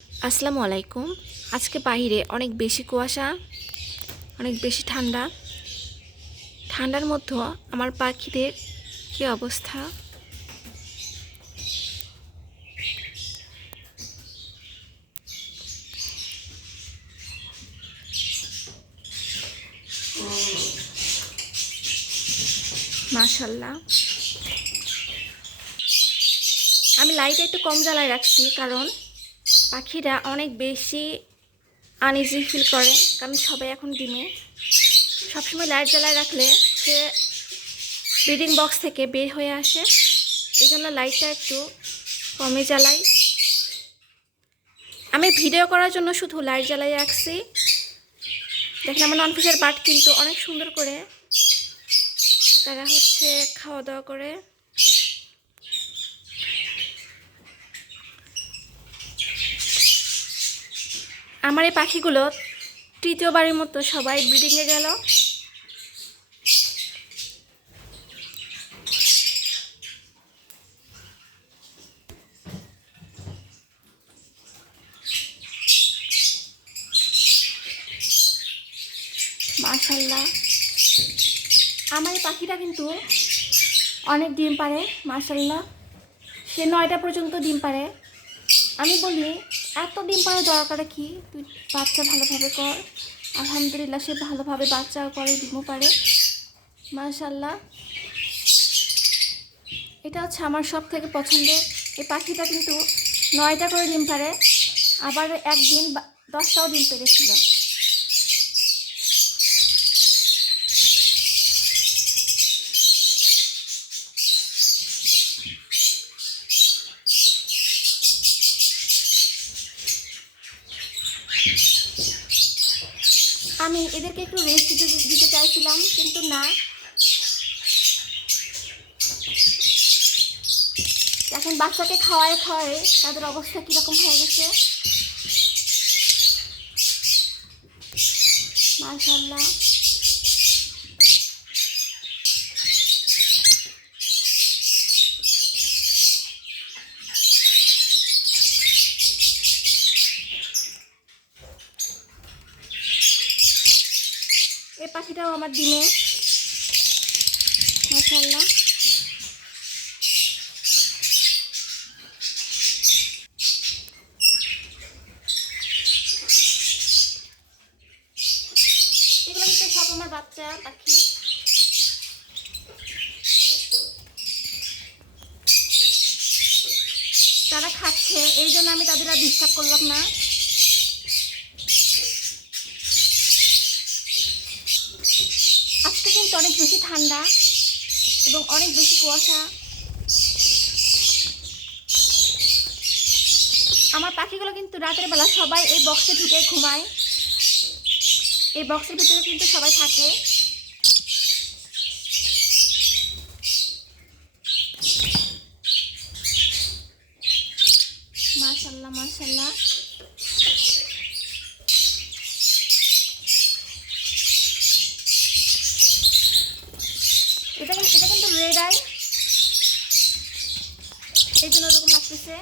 আসসালামু আলাইকুম। আজকে বাইরে অনেক বেশি কুয়াশা, অনেক বেশি ঠান্ডা। ঠান্ডার মধ্যে আমার পাখিদের কি অবস্থা! মাশাআল্লাহ। আমি লাইট একটু কম জ্বালায় রাখছি, কারণ পাখিরা অনেক বেশি আনইজি ফিল করে, কারণ সবাই এখন ডিমে। সবসময় লাইট জ্বালায় রাখলে সে ব্রিডিং বক্স থেকে বের হয়ে আসে, এই জন্য লাইটটা একটু কমে জ্বালাই। আমি ভিডিও করার জন্য শুধু লাইট জ্বালাই রাখছি। দেখেন আমার ননফিশের বাট কিন্তু অনেক সুন্দর করে তারা খাওয়া দাওয়া করে। আমার এই পাখিগুলো তৃতীয়বারের মতো সবাই ব্রিডিংয়ে গেল। মাশাআল্লাহ, আমার এই পাখিটা কিন্তু অনেক ডিম পারে। মাশাআল্লাহ, সে 9টা পর্যন্ত ডিম পারে। আমি বলি, এত ডিম পাড়ার দরকার কি? তুই বাচ্চা ভালোভাবে কর। আলহামদুলিল্লাহ, সে ভালোভাবে বাচ্চাও করে, ডিমও পারে। মাশাআল্লাহ, এটা হচ্ছে আমার সব থেকে পছন্দের। এই পাখিটা কিন্তু 9টা করে ডিম পারে, আবার একদিন 10টাও ডিম পেরেছিল। আমি এদেরকে একটু রেস্ট দিতে চাইছিলাম, কিন্তু না। এখন বাচ্চাকে খাওয়ায় তাদের অবস্থা কীরকম হয়ে গেছে। মাশাআল্লাহ, এই পাখিটাও আমার ডিমে। মাশাআল্লাহ, এগুলো কিন্তু সব আমার বাচ্চা পাখি। তারা খাচ্ছে, এই জন্য আমি তাদের আর ডিস্টার্ব করলাম না। আজকে কিন্তু অনেক বেশি ঠান্ডা এবং অনেক বেশি কুয়াশা। আমার পাখিগুলো কিন্তু রাতের বেলা সবাই এই বক্সে ঢুকে ঘুমায়। এই বক্সের ভিতরে কিন্তু সবাই থাকে। মাশাআল্লাহ, মাশাআল্লাহ, এটা কিন্তু রেড আই, এই জন্য ওরকম লাগতেছে।